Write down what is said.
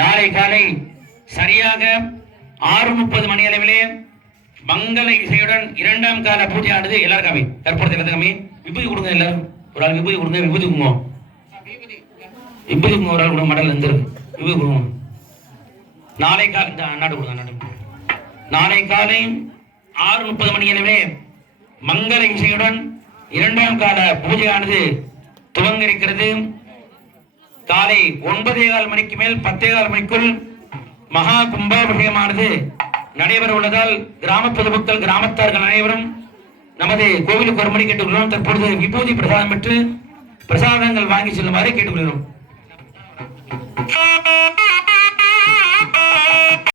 நாளை காலை சரியாக ஆறு முப்பது மணி அளவிலே மங்கள இசையுடன் இரண்டாம் கால பூஜையானது எல்லாரும் காமி ஏற்படுத்த காமி விபூதி கொடுங்க எல்லாரும். ஒரு ஆள் விபூதி கொடுங்க விபூதி குங்குமம். விபூதி குங்குமம் ஒரு ஆள் கொடுங்க மடல் இருந்துருக்கு விபூதி குங்குமம். நாளை காலை நாடு அண்ணாடு கொடுங்க நாடு நாளை காலை ஆறு முப்பது மணி எனவே மங்கள இசையுடன் இரண்டாம் கால பூஜையானது துவங்க இருக்கிறது. காலை ஒன்பதே கால் மணிக்கு மேல் பத்தே கால் மணிக்குள் மகா கும்பாபிஷேகமானது நடைபெற உள்ளதால் கிராம பொதுமக்கள் கிராமத்தார்கள் அனைவரும் நமது கோவிலுக்கு ஒரு மணி கேட்டுக்கொள்கிறோம். தற்பொழுது விபூதி பிரசாதம் பெற்று பிரசாதங்கள் வாங்கி செல்லுமாறு கேட்டுக்கொள்கிறோம்.